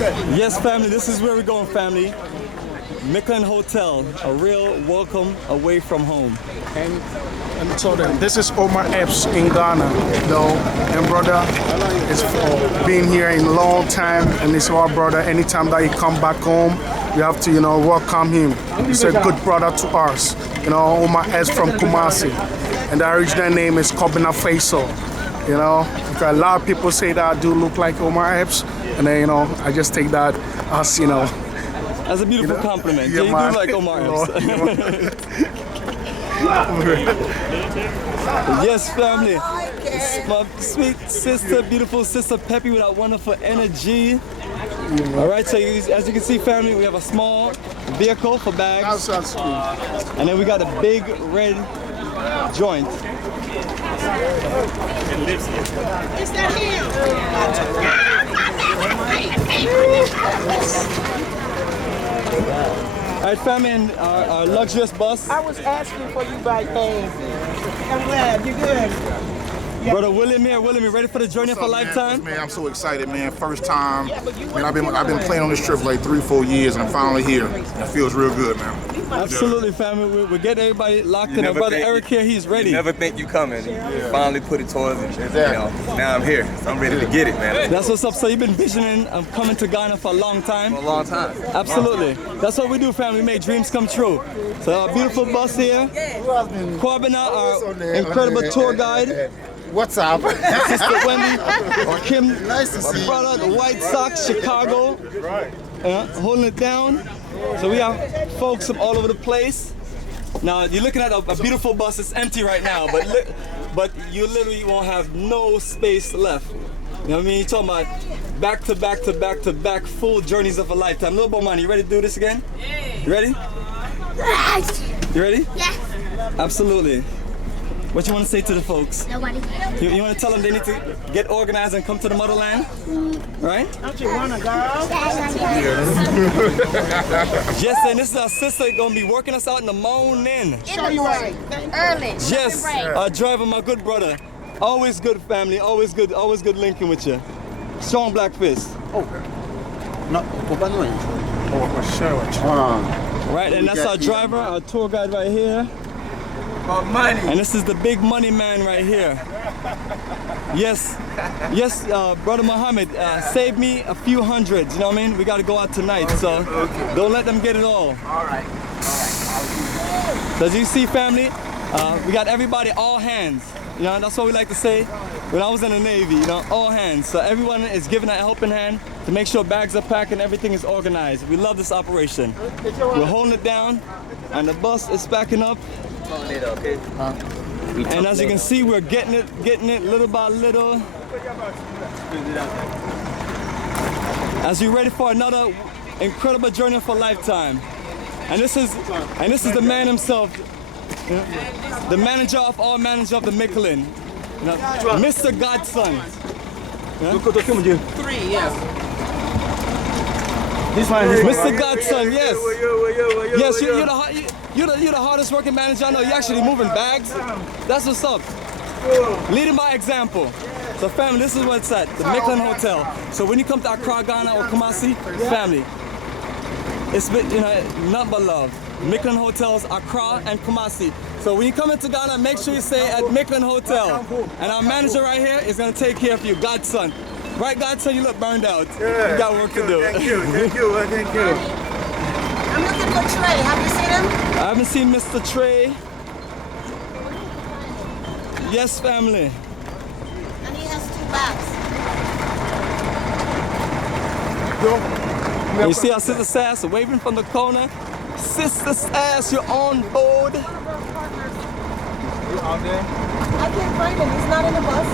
Yes, family, this is where we're going, family. Miklin Hotel, a real welcome away from home. And so then, this is Omar Epps in Ghana, and brother is been here in a long time, and it's our brother. Anytime that he come back home, we have to, welcome him. He's a good brother to us. Omar Epps from Kumasi, and the original name is Kobina Faisal. Because a lot of people say that I do look like Omar Epps, and then, I just take that as, As a beautiful compliment. Yeah, you do like Omar Epps. Yes, family. My sweet sister, beautiful sister Peppy with that wonderful energy. All right, so as you can see, family, we have a small vehicle for bags. And then we got a big red joint. Is that him? All right, family, and our luxurious bus. I was asking for you by name. I'm glad you're good. Brother William here. William, you ready for the journey of a lifetime? Man, I'm so excited, man. First time. Man, I've been playing on this trip for like 3-4 years, and I'm finally here. It feels real good, man. Absolutely, family. We're getting everybody locked in. Our brother Eric here, he's ready. You never think you coming. You finally put it towards it. Exactly. Now I'm here. So I'm ready to get it, man. That's what's up. So you've been visioning of coming to Ghana for a long time? For a long time. Absolutely. That's what we do, family. We make dreams come true. So our beautiful bus here. Corbina, our incredible tour guide. What's up? Sister Wendy, Kim, nice to see brother, the White Sox, Chicago, holding it down. So we have folks from all over the place. Now you're looking at a beautiful bus. It's empty right now, but you literally won't have no space left. You know what I mean? You're talking about back to back to back to back full journeys of a lifetime. Little Bomani, you ready to do this again? You ready? You ready? Yes. Absolutely. What you want to say to the folks? Nobody. You want to tell them they need to get organized and come to the motherland? Right? Don't you want to, girl? Yes, and this is our sister going to be working us out in the morning. Show you right. Early. Yes, our driver, my good brother. Always good, family. Always good linking with you. Strong black fist. Right, and that's our driver, our tour guide right here. Money. And this is the big money man right here. Yes, brother Muhammad, save me a few hundreds. You know what I mean? We got to go out tonight, so don't let them get it all. All right. So as you see, family, we got everybody all hands. That's what we like to say. When I was in the Navy, all hands. So everyone is giving a helping hand to make sure bags are packed and everything is organized. We love this operation. We're holding it down, and the bus is backing up. And as you can see, we're getting it little by little. As you're ready for another incredible journey of a lifetime. And this is the man himself, the manager of all managers of the Miklin, Mr. Godson. Three, yes. Mr. Godson, yes. Yes, you're the hardest working manager I know. You're actually moving bags. That's what's up. Leading by example. So family, this is where it's at, the Miklin Hotel. So when you come to Accra, Ghana or Kumasi, family, it's been, nothing but love. Miklin Hotels, Accra and Kumasi. So when you come into Ghana, make sure you stay at Miklin Hotel. And our manager right here is gonna take care of you, Godson. Right, Godson, you look burned out. Yeah. You got work to do. Thank you. I'm looking for Trey. Have you seen him? I haven't seen Mr. Trey. Yes, family. And he has 2 bags. And you see our Sister Sass waving from the corner. Sister Sass, you're on board. I can't find him. He's not in the bus.